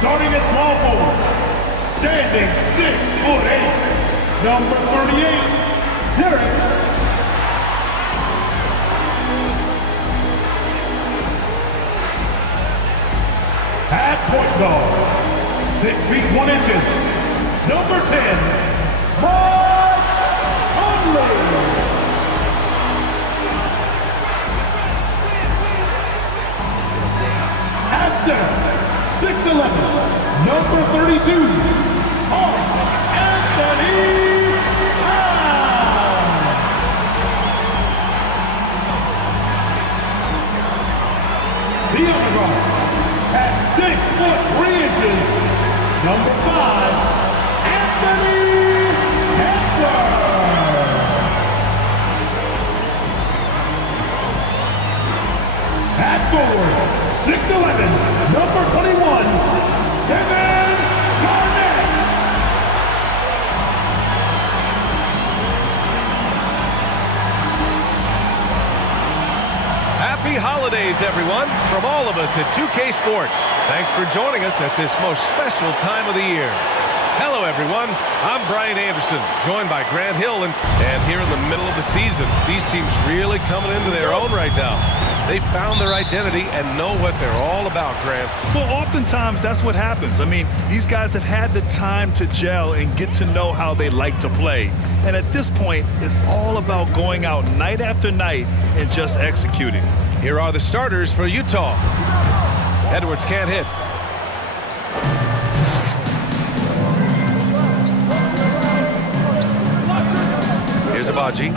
Starting at small forward, standing 6'8", number 38, Derek. At point guard, 6 feet 1 inches, number 10, Mike Conley. At center, 6'11", number 32, Anthony Brown. The other guard, at 6 foot 3 inches, number 5, Anthony Edwards. At forward, 6'11", number 21, Kevin Garnett. Happy holidays, everyone, from all of us at 2K Sports. Thanks for joining us at this most special time of the year. Hello, everyone. I'm Brian Anderson, joined by Grant Hill, and here in the middle of the season, these teams really coming into their own right now. They found their identity and know what they're all about, Grant. Well, oftentimes that's what happens. I mean, these guys have had the time to gel and get to know how they like to play. And at this point, it's all about going out night after night and just executing. Here are the starters for Utah. Edwards can't hit. Here's Abaji.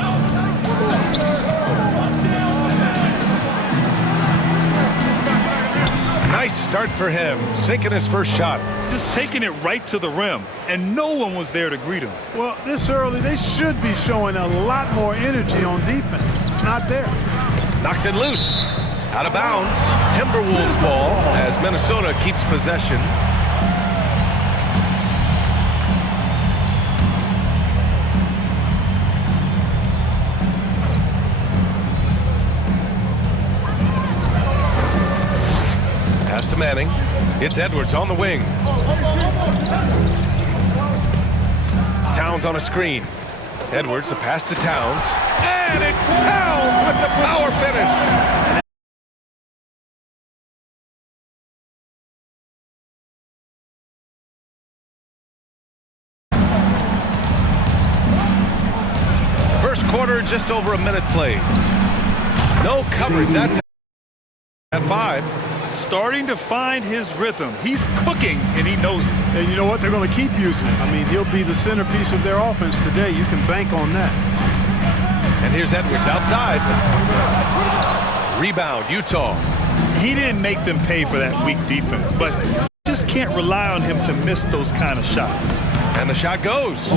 Nice start for him, sinking his first shot. Just taking it right to the rim, and no one was there to greet him. Well, this early, they should be showing a lot more energy on defense. It's not there. Knocks it loose. Out of bounds. Timberwolves ball as Minnesota keeps possession. Pass to Manning. It's Edwards on the wing. Towns on a screen. Edwards, the pass to Towns. And it's Towns with the power finish. First quarter, just over a minute played. No coverage that time. At 5. Starting to find his rhythm. He's cooking, and he knows it. And you know what? They're going to keep using it. I mean, he'll be the centerpiece of their offense today. You can bank on that. And here's Edwards outside. Rebound, Utah. He didn't make them pay for that weak defense, but just can't rely on him to miss those kind of shots. And the shot goes.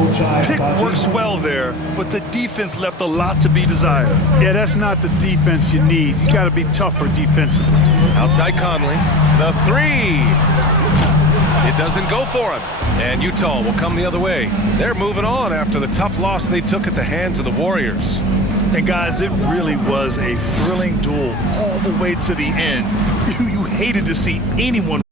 Pick works well there, but the defense left a lot to be desired. Yeah, that's not the defense you need. You got to be tougher defensively. Outside Conley. The 3. It doesn't go for him. And Utah will come the other way. They're moving on after the tough loss they took at the hands of the Warriors. And guys, it really was a thrilling duel all the way to the end. You hated to see anyone.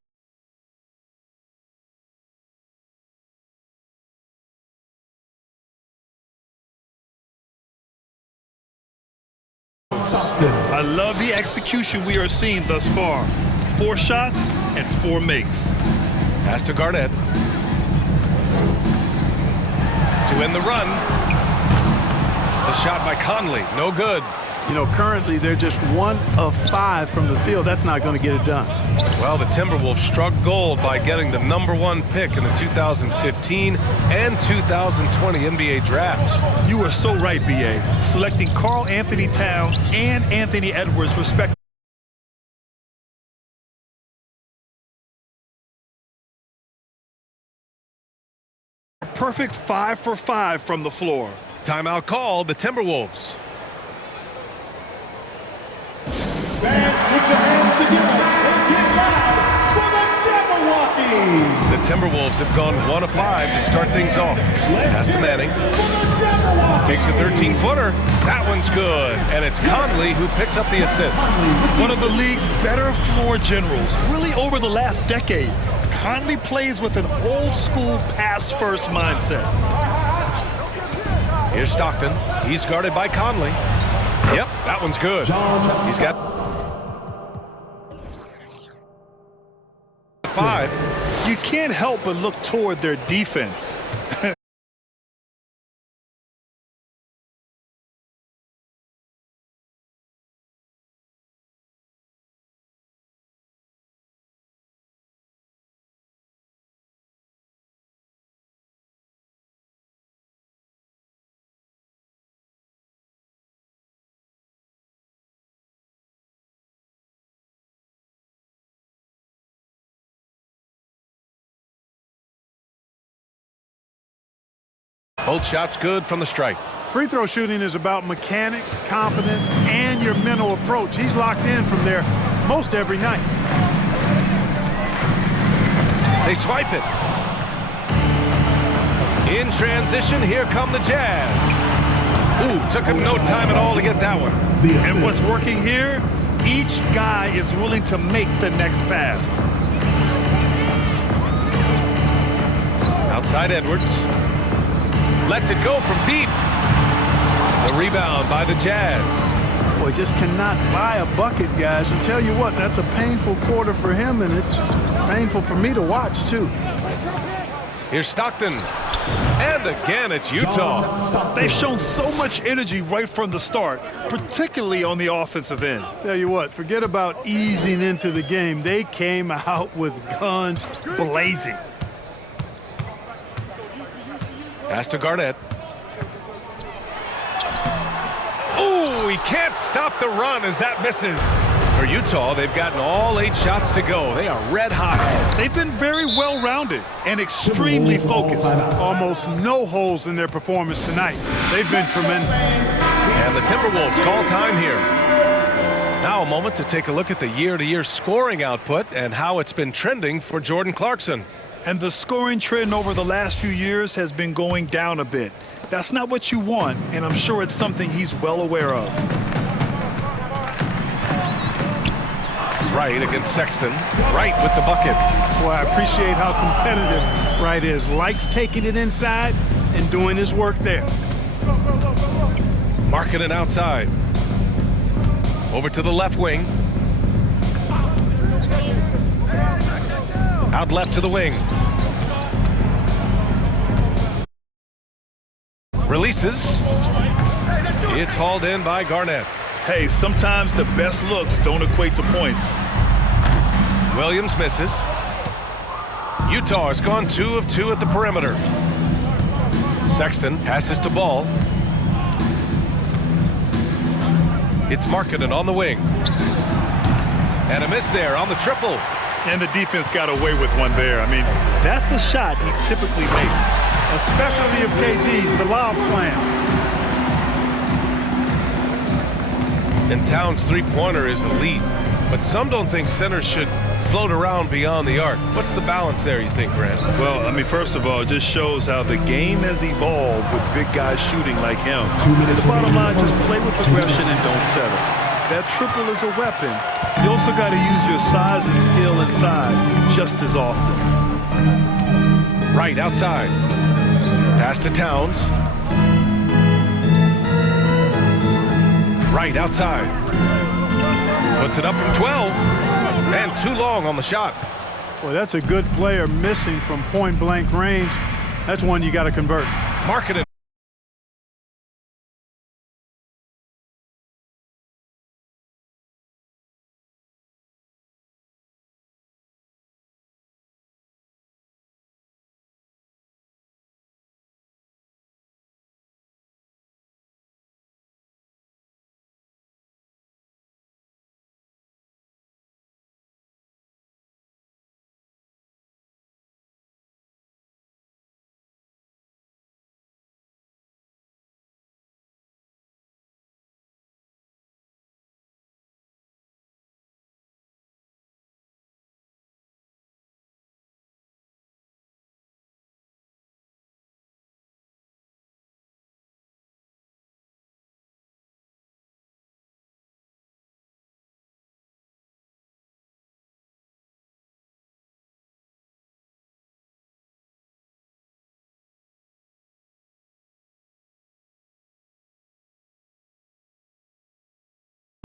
I love the execution we are seeing thus far. 4 shots and 4 makes. Pass to Garnett. To end the run. The shot by Conley, no good. You know, currently they're just 1 of 5 from the field. That's not going to get it done. Well, the Timberwolves struck gold by getting the #1 pick in the 2015 and 2020 NBA drafts. You are so right, B.A. Selecting Karl Anthony Towns and Anthony Edwards, respectively. Perfect 5 for 5 from the floor. Timeout called, the Timberwolves. Fans, put your hands together and get loud for the Jabberwockies. The Timberwolves have gone 1 of 5 to start things off. Pass to Manning. Takes a 13-footer. That one's good. And it's Conley who picks up the assist. One of the league's better floor generals, really over the last decade. Conley plays with an old-school pass-first mindset. Here's Stockton. He's guarded by Conley. Yep, that one's good. He's got 5. You can't help but look toward their defense. Both shots good from the stripe. Free throw shooting is about mechanics, confidence, and your mental approach. He's locked in from there most every night. They swipe it. In transition, here come the Jazz. Ooh, took him no time at all to get that one. And what's working here? Each guy is willing to make the next pass. Outside Edwards. Lets it go from deep. The rebound by the Jazz. Boy, just cannot buy a bucket, guys. And tell you what, that's a painful quarter for him, and it's painful for me to watch, too. Here's Stockton. And again, it's Utah. They've shown so much energy right from the start, particularly on the offensive end. Tell you what, forget about easing into the game. They came out with guns blazing. Pass to Garnett. Ooh, he can't stop the run as that misses. For Utah, they've gotten all 8 shots to go. They are red hot. They've been very well-rounded and extremely focused. Almost no holes in their performance tonight. They've been tremendous. And the Timberwolves call time here. Now a moment to take a look at the year-to-year scoring output and how it's been trending for Jordan Clarkson. And the scoring trend over the last few years has been going down a bit. That's not what you want, and I'm sure it's something he's well aware of. Wright against Sexton. Wright with the bucket. Boy, I appreciate how competitive Wright is. Likes taking it inside and doing his work there. Markkanen outside. Over to the left wing. Out left to the wing. Releases. It's hauled in by Garnett. Hey, sometimes the best looks don't equate to points. Williams misses. Utah has gone 2 of 2 at the perimeter. Sexton passes to Ball. It's Markkanen on the wing. And a miss there on the triple. And the defense got away with one there. I mean, that's a shot he typically makes. A specialty of KG's, the lob slam. And Towns' three-pointer is elite, but some don't think centers should float around beyond the arc. What's the balance there, you think, Grant? Well, I mean, first of all, it just shows how the game has evolved with big guys shooting like him. The bottom line, just play with aggression and don't settle. That triple is a weapon. You also got to use your size and skill inside just as often. Right outside. Pass to Towns. Right outside. Puts it up from 12. And too long on the shot. Boy, that's a good player missing from point-blank range. That's one you got to convert. Markkanen.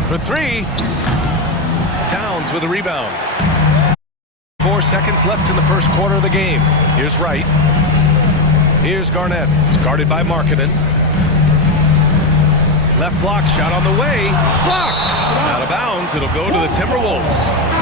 for three. Towns with a rebound. 4 seconds left in the first quarter of the game. Here's Wright. Here's Garnett. It's guarded by Markkanen. Left block shot on the way. Blocked. Out of bounds. It'll go to the Timberwolves.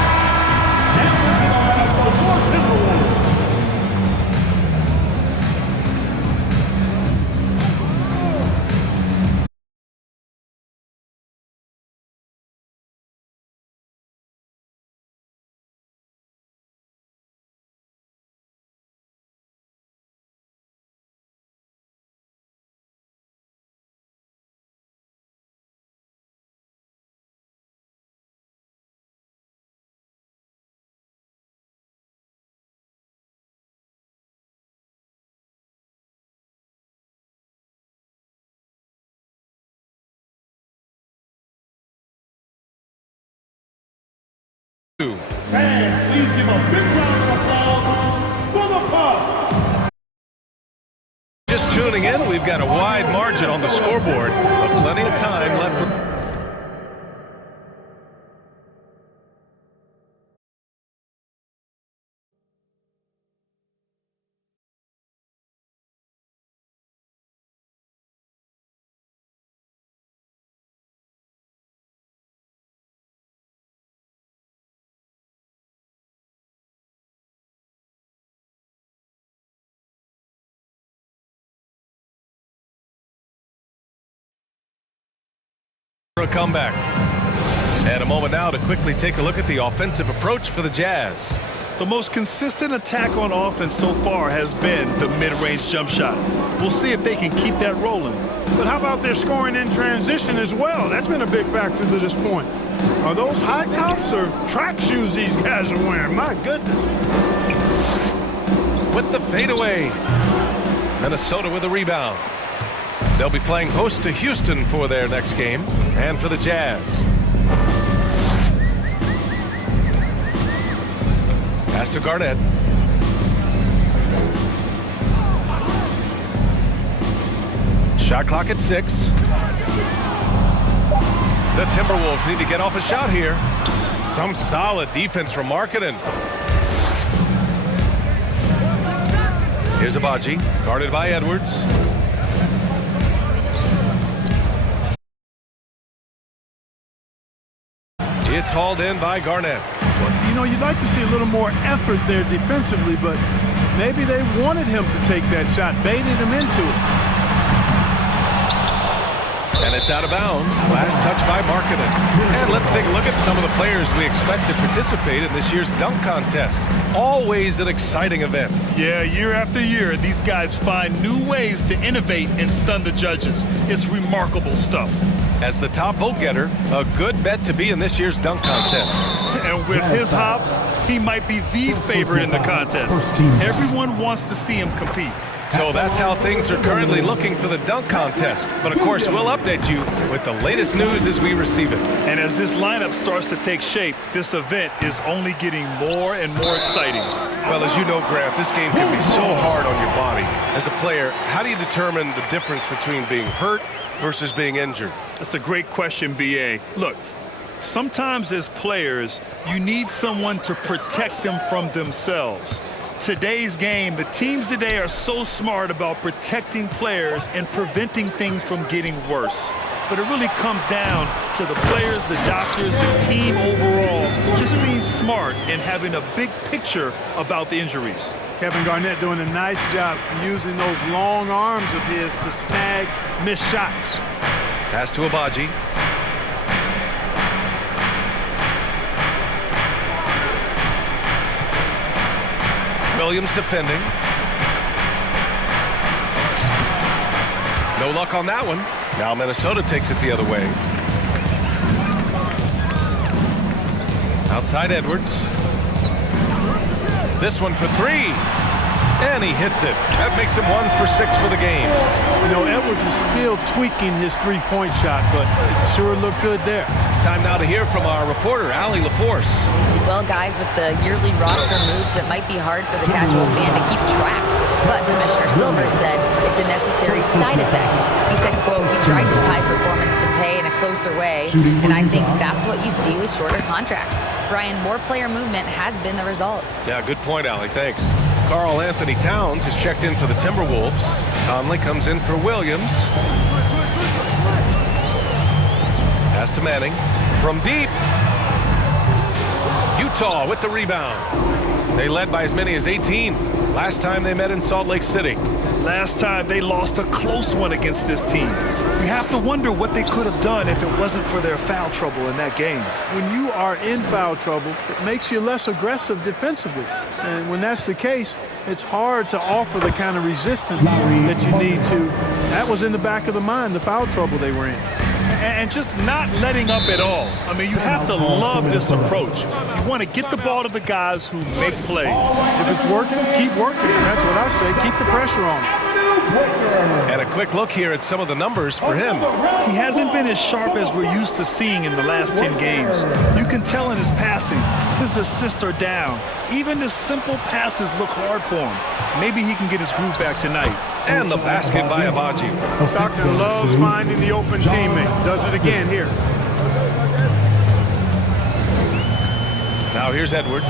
And please give a big round of applause for the Bucks. Just tuning in, we've got a wide margin on the scoreboard, but plenty of time left for... a comeback. And a moment now to quickly take a look at the offensive approach for the Jazz. The most consistent attack on offense so far has been the mid-range jump shot. We'll see if they can keep that rolling. But how about their scoring in transition as well? That's been a big factor to this point. Are those high tops or track shoes these guys are wearing? My goodness. With the fadeaway. Minnesota with a rebound. They'll be playing host to Houston for their next game, and for the Jazz. Pass to Garnett. Shot clock at 6. The Timberwolves need to get off a shot here. Some solid defense from Markkanen. Here's Abaji, guarded by Edwards. It's hauled in by Garnett. Well, you know, you'd like to see a little more effort there defensively, but maybe they wanted him to take that shot, baited him into it. And it's out of bounds. Last touch by Markkanen. And let's take a look at some of the players we expect to participate in this year's dunk contest. Always an exciting event. Yeah, year after year, these guys find new ways to innovate and stun the judges. It's remarkable stuff. As the top vote getter, a good bet to be in this year's dunk contest. And with his hops, he might be the favorite in the contest. Everyone wants to see him compete. So that's how things are currently looking for the dunk contest. But of course, we'll update you with the latest news as we receive it. And as this lineup starts to take shape, this event is only getting more and more exciting. Well, as you know, Grant, this game can be so hard on your body. As a player, how do you determine the difference between being hurt versus being injured? That's a great question, B.A. Look, sometimes as players, you need someone to protect them from themselves. Today's game, the teams today are so smart about protecting players and preventing things from getting worse. But it really comes down to the players, the doctors, the team overall, just being smart and having a big picture about the injuries. Kevin Garnett doing a nice job using those long arms of his to snag missed shots. Pass to Abaji. Williams defending. No luck on that one. Now Minnesota takes it the other way. Outside Edwards. This one for 3. And he hits it. That makes him 1 for 6 for the game. You know, Edwards is still tweaking his three-point shot, but sure looked good there. Time now to hear from our reporter, Allie LaForce. Well, guys, with the yearly roster moves, it might be hard for the casual fan to keep track. But Commissioner Silver said it's a necessary side effect. He said, quote, "We tried to tie performance to pay in a closer way, and I think that's what you see with shorter contracts." Brian, more player movement has been the result. Yeah, good point, Allie. Thanks. Karl Anthony Towns has checked in for the Timberwolves. Conley comes in for Williams. Pass to Manning. From deep. Utah with the rebound. They led by as many as 18 last time they met in Salt Lake City. Last time they lost a close one against this team. You have to wonder what they could have done if it wasn't for their foul trouble in that game. When you are in foul trouble, it makes you less aggressive defensively. And when that's the case, it's hard to offer the kind of resistance that you need to. That was in the back of the mind, the foul trouble they were in. And just not letting up at all. I mean, you have to love this approach. You want to get the ball to the guys who make plays. If it's working, keep working. That's what I say. Keep the pressure on. And a quick look here at some of the numbers for him. He hasn't been as sharp as we're used to seeing in the last 10 games. You can tell in his passing, his assists are down. Even the simple passes look hard for him. Maybe he can get his groove back tonight. And the basket by Abaji. Stockton loves finding the open teammate. Does it again here. Now here's Edwards.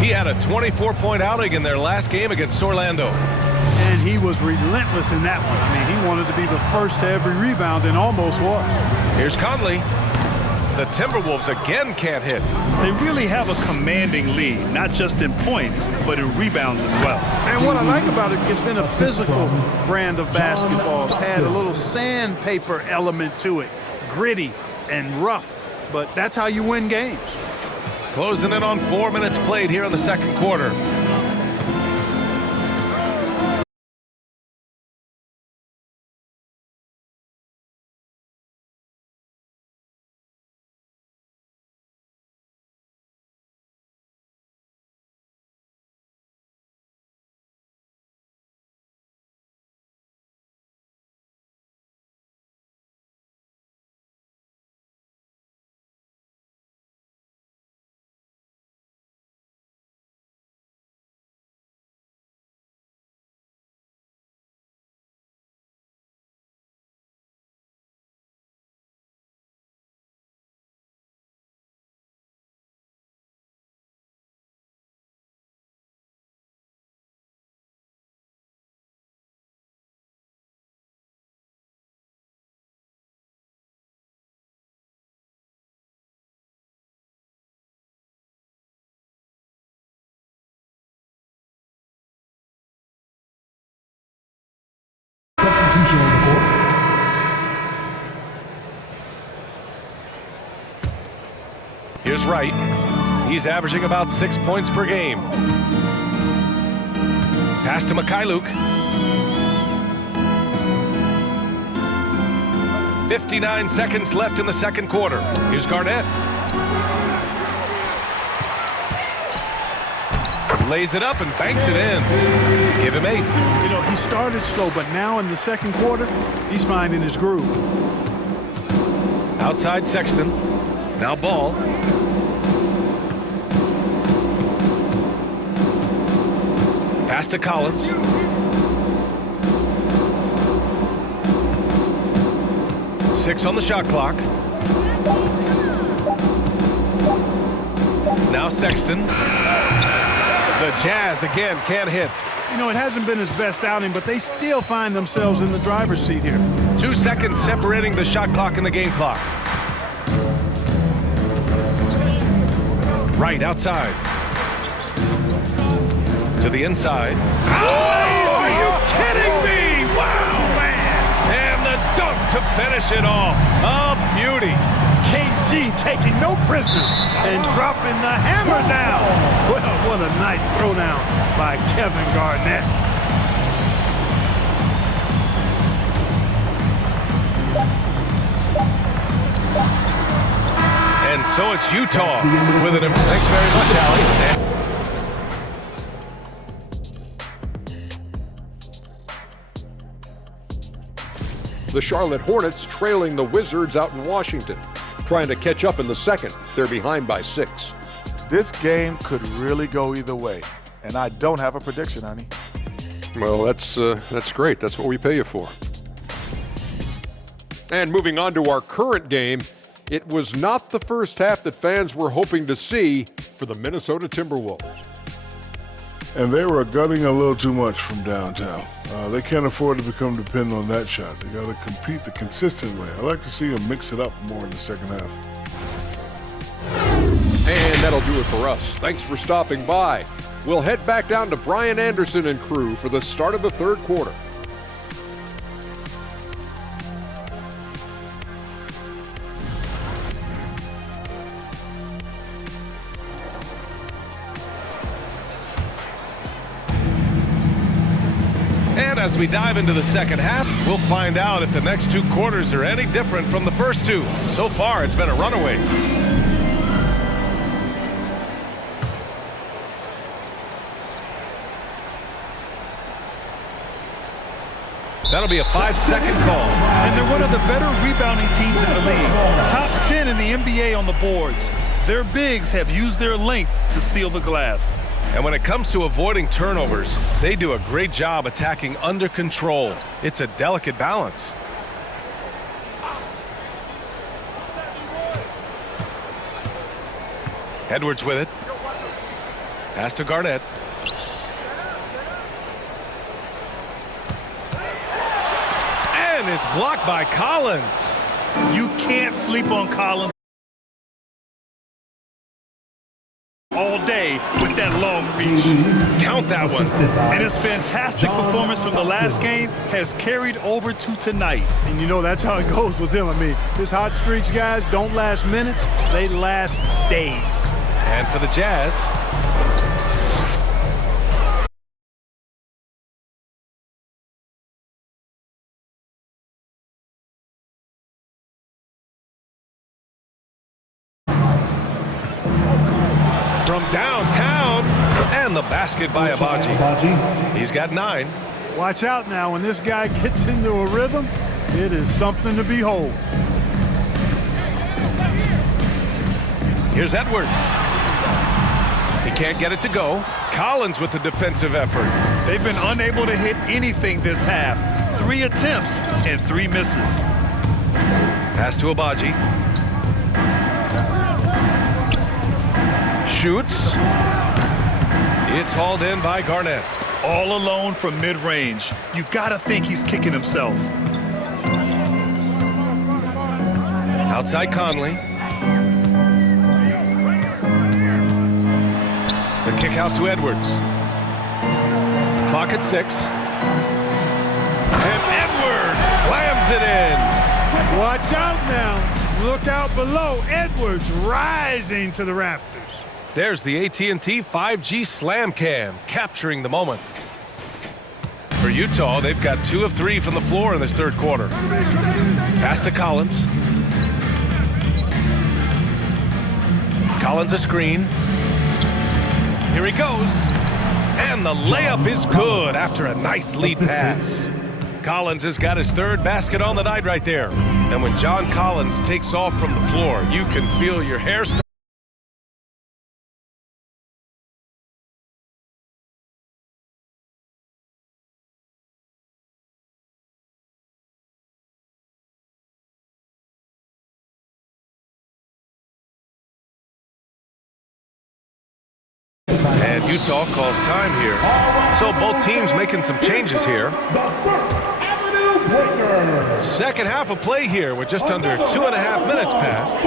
He had a 24-point outing in their last game against Orlando. And he was relentless in that one. I mean, he wanted to be the first to every rebound and almost was. Here's Conley. The Timberwolves again can't hit. They really have a commanding lead, not just in points, but in rebounds as well. And what I like about it, it's been a physical brand of basketball. It's had a little sandpaper element to it, gritty and rough, but that's how you win games. Closing in on 4 minutes played here in the second quarter. Here's Wright. He's averaging about 6 points per game. Pass to Mikhailuk. 59 seconds left in the second quarter. Here's Garnett. Lays it up and banks it in. Give him 8. You know, he started slow, but now in the second quarter, he's finding his groove. Outside Sexton. Now Ball. Pass to Collins. Six on the shot clock. Now Sexton. The Jazz again can't hit. You know, it hasn't been his best outing, but they still find themselves in the driver's seat here. 2 seconds separating the shot clock and the game clock. Right outside. To the inside. Oh, are you kidding me? Wow, man. And the dunk to finish it off. A beauty. KG taking no prisoners and dropping the hammer down. Well, what a nice throwdown by Kevin Garnett. And so it's Utah with an... Thanks very much, Allie. The Charlotte Hornets trailing the Wizards out in Washington. Trying to catch up in the second. They're behind by 6. This game could really go either way, and I don't have a prediction, Ernie. Well, that's great. That's what we pay you for. And moving on to our current game, it was not the first half that fans were hoping to see for the Minnesota Timberwolves. And they were gunning a little too much from downtown. They can't afford to become dependent on that shot. They got to compete the consistent way. I like to see them mix it up more in the second half. And that'll do it for us. Thanks for stopping by. We'll head back down to Brian Anderson and crew for the start of the third quarter. And as we dive into the second half, we'll find out if the next 2 quarters are any different from the first 2. So far, it's been a runaway. That'll be a 5-second call. And they're one of the better rebounding teams in the league. Top 10 in the NBA on the boards. Their bigs have used their length to seal the glass. And when it comes to avoiding turnovers, they do a great job attacking under control. It's a delicate balance. Edwards with it. Pass to Garnett. And it's blocked by Collins. You can't sleep on Collins all day with that long reach. Count that one. And his fantastic performance from the last game has carried over to tonight. And you know that's how it goes with him. I mean, his hot streaks, guys, don't last minutes. They last days. And for the Jazz. From downtown, and the basket by Abaji. He's got 9. Watch out now. When this guy gets into a rhythm, it is something to behold. Here's Edwards. He can't get it to go. Collins with the defensive effort. They've been unable to hit anything this half. 3 attempts and 3 misses. Pass to Abaji. Shoots. It's hauled in by Garnett. All alone from mid-range. You gotta think he's kicking himself. Outside Conley. The kick out to Edwards. Clock at 6. And Edwards slams it in. Watch out now. Look out below. Edwards rising to the rafters. There's the AT&T 5G Slam Cam, capturing the moment. For Utah, they've got 2 of 3 from the floor in this third quarter. Pass to Collins. Collins a screen. Here he goes. And the layup is good after a nice lead pass. Collins has got his 3rd basket on the night right there. And when John Collins takes off from the floor, you can feel your hair start. And Utah calls time here. So both teams making some changes here. Second half of play here with just under 2.5 minutes passed.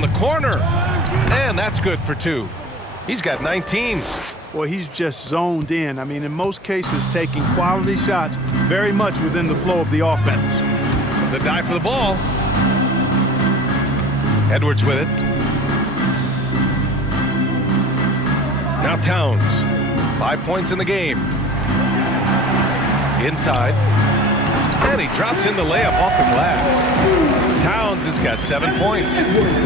from the corner. And that's good for 2. He's got 19. Boy, he's just zoned in. I mean, in most cases, taking quality shots very much within the flow of the offense. The dive for the ball. Edwards with it. Now Towns. 5 points in the game. Inside. And he drops in the layup off the glass. Towns has got 7 points.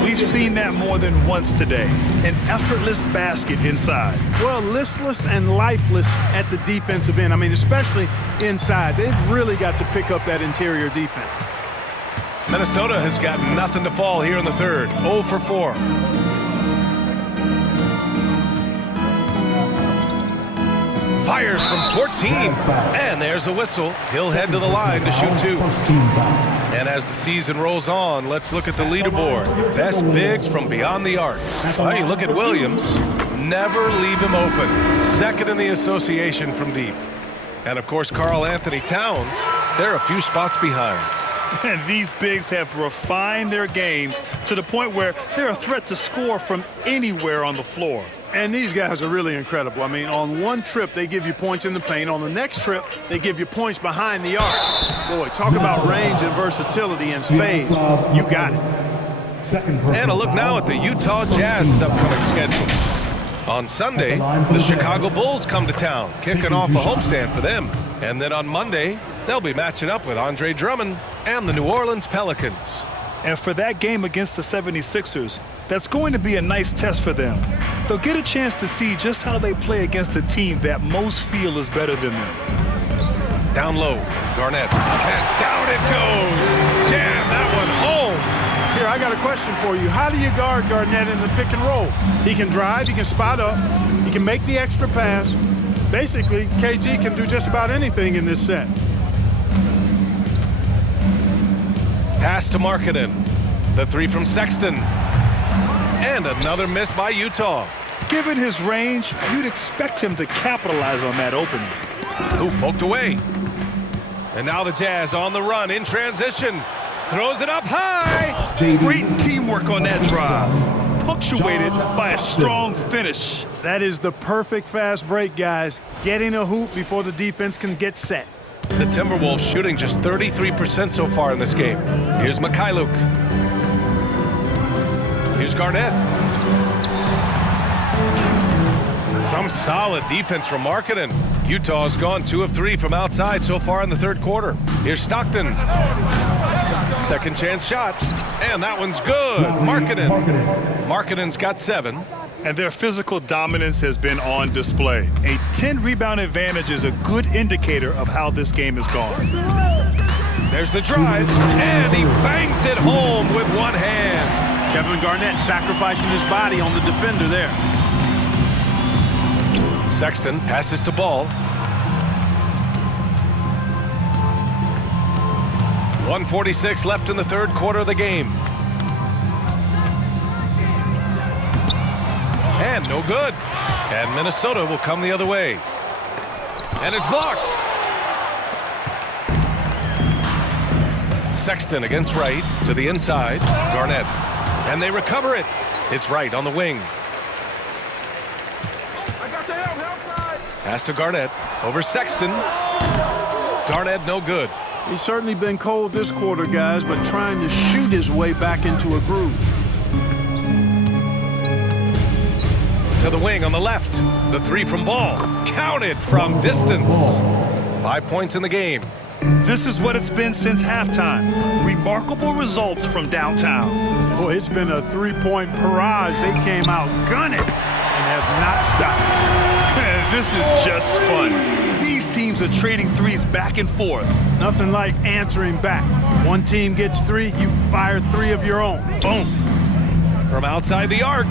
We've seen that more than once today. An effortless basket inside. Well, listless and lifeless at the defensive end. I mean, especially inside. They've really got to pick up that interior defense. Minnesota has got nothing to fall here in the third. 0 for 4. Fires from 14. And there's a whistle. He'll head to the line to shoot 2. And as the season rolls on, let's look at the leaderboard. Best bigs from beyond the arc. Well, you look at Williams. Never leave him open. Second in the association from deep. And, of course, Karl Anthony Towns. They're a few spots behind. And these bigs have refined their games to the point where they're a threat to score from anywhere on the floor. And these guys are really incredible. I mean, on one trip, they give you points in the paint. On the next trip, they give you points behind the arc. Boy, talk about range and versatility in spades. You got it. And a look now at the Utah Jazz's upcoming schedule. On Sunday, the Chicago Bulls come to town, kicking off a homestand for them. And then on Monday, they'll be matching up with Andre Drummond and the New Orleans Pelicans. And for that game against the 76ers, that's going to be a nice test for them. They'll get a chance to see just how they play against a team that most feel is better than them. Down low, Garnett. And down it goes. Jam that one home. Here, I got a question for you. How do you guard Garnett in the pick and roll? He can drive, he can spot up, he can make the extra pass. Basically, KG can do just about anything in this set. Pass to Markkanen. The 3 from Sexton. And another miss by Utah. Given his range, you'd expect him to capitalize on that opening. Ooh, poked away. And now the Jazz on the run in transition. Throws it up high. Great teamwork on that drive. Punctuated by a strong finish. That is the perfect fast break, guys. Getting a hoop before the defense can get set. The Timberwolves shooting just 33% so far in this game. Here's Mikhailuk. Here's Garnett. Some solid defense from Markkanen. Utah's gone 2 of 3 from outside so far in the third quarter. Here's Stockton. Second chance shot. And that one's good. Markkanen's got 7. And their physical dominance has been on display. A 10-rebound advantage is a good indicator of how this game has gone. There's the drive, and he bangs it home with one hand. Kevin Garnett sacrificing his body on the defender there. Sexton passes to Ball. 1:46 left in the third quarter of the game. And no good. And Minnesota will come the other way. And it's blocked. Sexton against Wright to the inside. Garnett. And they recover it. It's Wright on the wing. Pass to Garnett. Over Sexton. Garnett no good. He's certainly been cold this quarter, guys, but trying to shoot his way back into a groove. To the wing on the left. The 3 from Ball. Counted from distance. 5 points in the game. This is what it's been since halftime. Remarkable results from downtown. Boy, it's been a 3-point barrage. They came out gunning and have not stopped. This is just fun. These teams are trading threes back and forth. Nothing like answering back. One team gets 3, you fire 3 of your own. Boom. From outside the arc.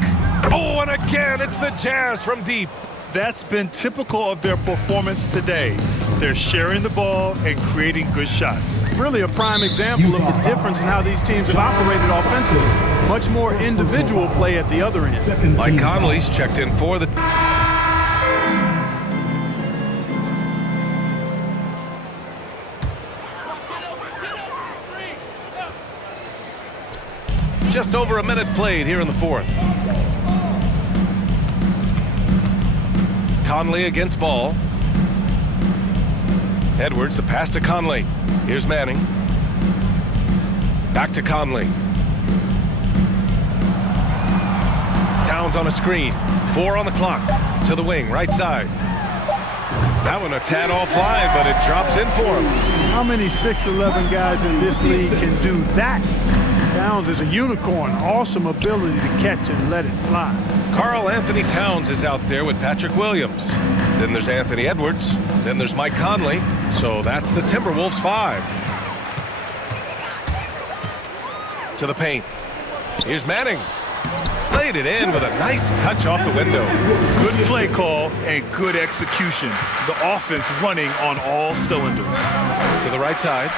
Oh, and again, it's the Jazz from deep. That's been typical of their performance today. They're sharing the ball and creating good shots. Really a prime example of the difference in how these teams have operated offensively. Much more individual play at the other end. Mike Conley's checked in for the... Just over a minute played here in the fourth. Conley against Ball. Edwards, the pass to Conley. Here's Manning. Back to Conley. Towns on a screen. 4 on the clock. To the wing, right side. That one a tad offline, but it drops in for him. How many 6'11" guys in this league can do that? Towns is a unicorn. Awesome ability to catch and let it fly. Karl Anthony Towns is out there with Patrick Williams. Then there's Anthony Edwards. Then there's Mike Conley. So that's the Timberwolves 5. To the paint. Here's Manning. Laid it in with a nice touch off the window. Good play call and good execution. The offense running on all cylinders. To the right side.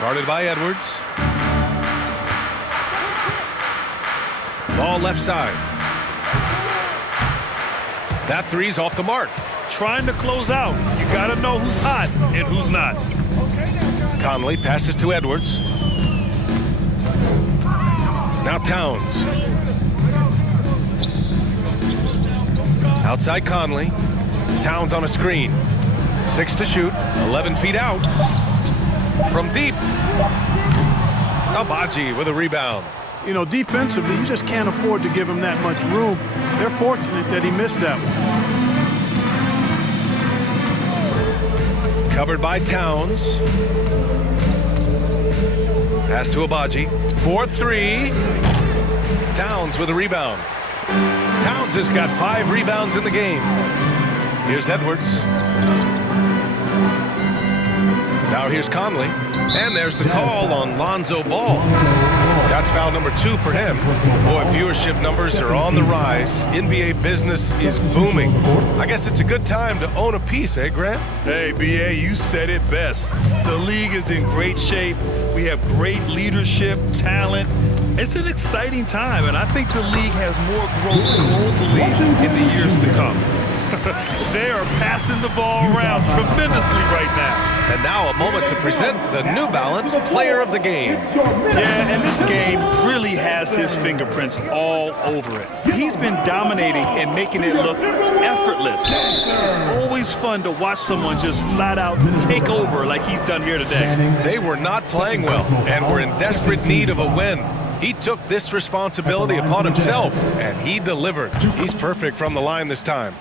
Guarded by Edwards. Ball left side. That three's off the mark. Trying to close out. You got to know who's hot and who's not. Conley passes to Edwards. Now Towns. Outside Conley. Towns on a screen. 6 to shoot. 11 feet out. From deep. Abaji with a rebound. You know, defensively, you just can't afford to give him that much room. They're fortunate that he missed that one. Covered by Towns. Pass to Abaji. 4-3. Towns with a rebound. Towns has got 5 rebounds in the game. Here's Edwards. Now here's Conley. And there's the call on Lonzo Ball. That's foul number 2 for him. Boy, viewership numbers are on the rise. NBA business is booming. I guess it's a good time to own a piece, eh, Grant? Hey, B.A., you said it best. The league is in great shape. We have great leadership, talent. It's an exciting time, and I think the league has more growth globally in the years to come. They are passing the ball around tremendously right now. And now a moment to present the New Balance Player of the Game. Yeah, and this game really has his fingerprints all over it. He's been dominating and making it look effortless. It's always fun to watch someone just flat out take over like he's done here today. They were not playing well and were in desperate need of a win. He took this responsibility upon himself, and he delivered. He's perfect from the line this time.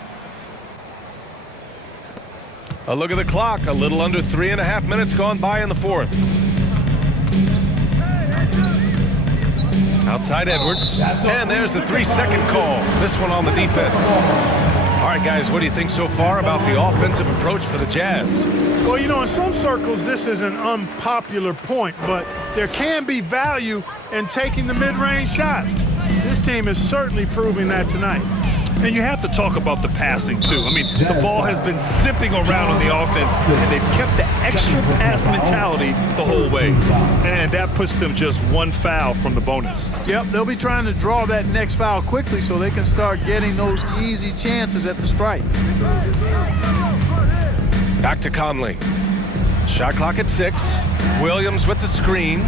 A look at the clock. A little under 3.5 minutes gone by in the fourth. Outside Edwards. And there's the 3-second call. This one on the defense. All right, guys, what do you think so far about the offensive approach for the Jazz? Well, you know, in some circles, this is an unpopular point, but there can be value in taking the mid-range shot. This team is certainly proving that tonight. And you have to talk about the passing, too. I mean, the ball has been zipping around on the offense, and they've kept the extra pass mentality the whole way. And that puts them just 1 foul from the bonus. Yep, they'll be trying to draw that next foul quickly so they can start getting those easy chances at the stripe. Back to Conley. Shot clock at 6. Williams with the screen.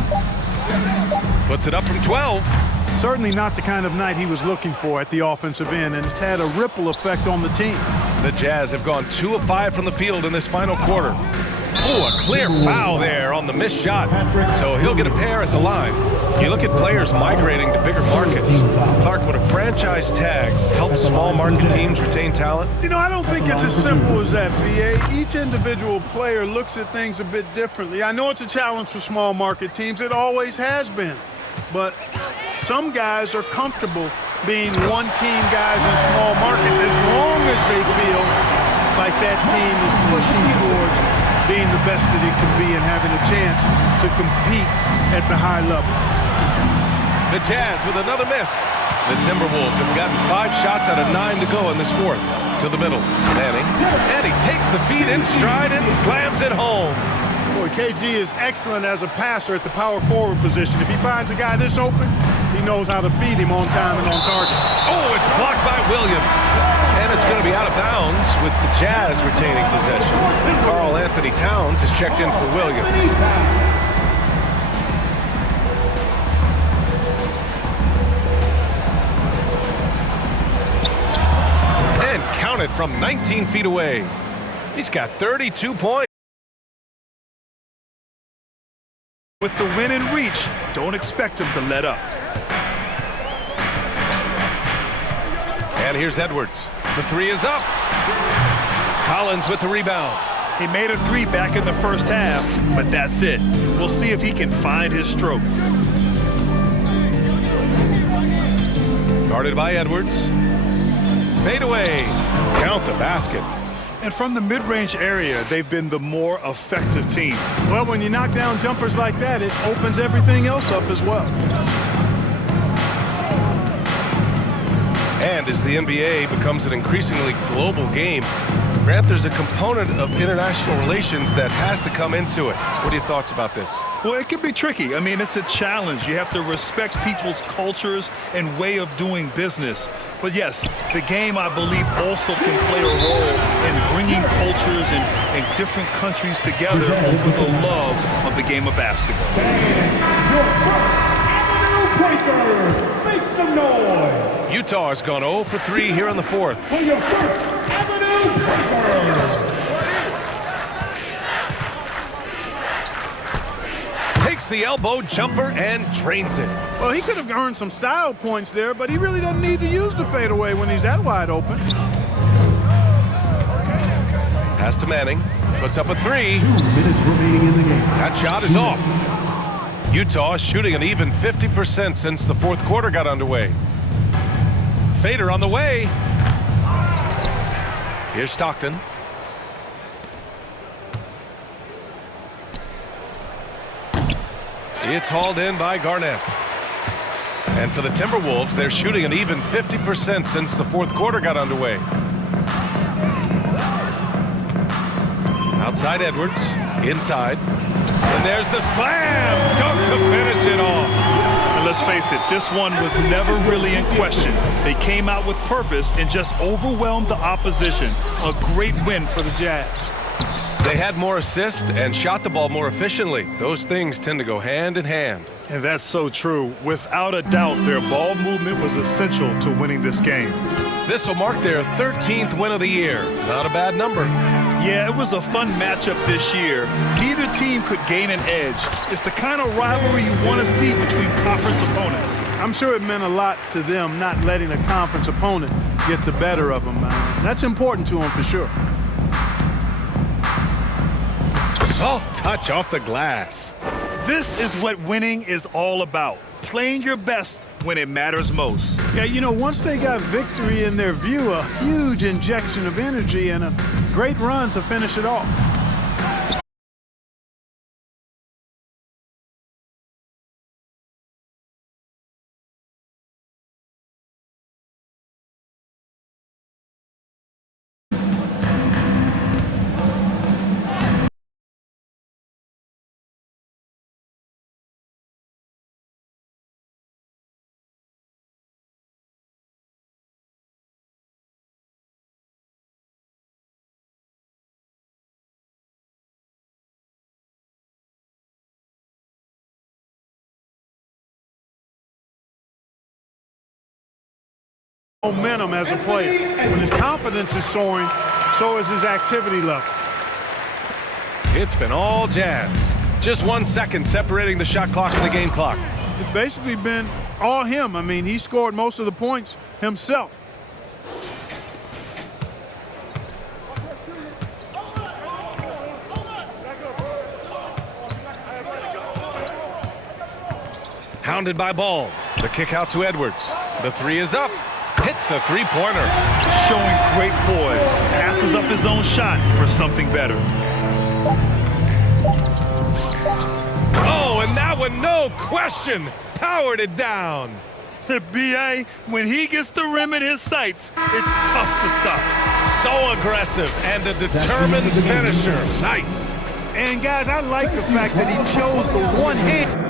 Puts it up from 12. Certainly not the kind of night he was looking for at the offensive end, and it's had a ripple effect on the team. The Jazz have gone 2 of 5 from the field in this final quarter. Oh, a clear foul there on the missed shot. So he'll get a pair at the line. You look at players migrating to bigger markets. Clark, would a franchise tag help small market teams retain talent? You know, I don't think it's as simple as that, B.A. Each individual player looks at things a bit differently. I know it's a challenge for small market teams. It always has been. But some guys are comfortable being one-team guys in small markets as long as they feel like that team is pushing towards being the best that it can be and having a chance to compete at the high level. The Jazz with another miss. The Timberwolves have gotten 5 shots out of 9 to go in this fourth. To the middle, Manning. And he takes the feed in stride and slams it home. Boy, KG is excellent as a passer at the power forward position. If he finds a guy this open, he knows how to feed him on time and on target. Oh, it's blocked by Williams. And it's going to be out of bounds with the Jazz retaining possession. Karl Anthony Towns has checked in for Williams. it from 19 feet away. He's got 32 points. With the win in reach, don't expect him to let up. And here's Edwards. The three is up. Collins with the rebound. He made a three back in the first half, but that's it. We'll see if he can find his stroke. Guarded by Edwards. Fade away. Count the basket. And from the mid-range area, they've been the more effective team. Well, when you knock down jumpers like that, it opens everything else up as well. And as the NBA becomes an increasingly global game, Grant, there's a component of international relations that has to come into it. What are your thoughts about this? Well, it can be tricky. I mean, it's a challenge. You have to respect people's cultures and way of doing business. But yes, the game, I believe, also can play a role in bringing cultures and different countries together over the love of the game of basketball. Your first Avenue Breaker. Make some noise. Utah has gone 0 for 3 here in the fourth. For your first Avenue Breaker. Takes the elbow jumper and drains it. Well, he could have earned some style points there, but he really doesn't need to use the fadeaway when he's that wide open. Pass to Manning. Puts up a 3. 2 minutes remaining in the game. That shot is off. Utah shooting an even 50% since the fourth quarter got underway. Fader on the way. Here's Stockton. It's hauled in by Garnett. And for the Timberwolves, they're shooting an even 50% since the fourth quarter got underway. Outside Edwards, inside. And there's the slam dunk to finish it off. And let's face it, this one was never really in question. They came out with purpose and just overwhelmed the opposition. A great win for the Jazz. They had more assists and shot the ball more efficiently. Those things tend to go hand in hand. And that's so true. Without a doubt, their ball movement was essential to winning this game. This will mark their 13th win of the year. Not a bad number. Yeah, it was a fun matchup this year. Neither team could gain an edge. It's the kind of rivalry you want to see between conference opponents. I'm sure it meant a lot to them not letting a conference opponent get the better of them. That's important to them for sure. Soft touch off the glass. This is what winning is all about. Playing your best when it matters most. Yeah, you know, once they got victory in their view, a huge injection of energy and a great run to finish it off. Momentum as a player. When his confidence is soaring, so is his activity level. It's been all Jazz. Just 1 second separating the shot clock from the game clock. It's basically been all him. I mean, he scored most of the points himself. Hounded by Ball. The kick out to Edwards. The 3 is up. Hits a three-pointer. Showing great poise. Passes up his own shot for something better. Oh, and that one, no question, powered it down. B.A., when he gets the rim in his sights, it's tough to stop. So aggressive and a determined finisher. Nice. And guys, I like the fact that he chose the one hand.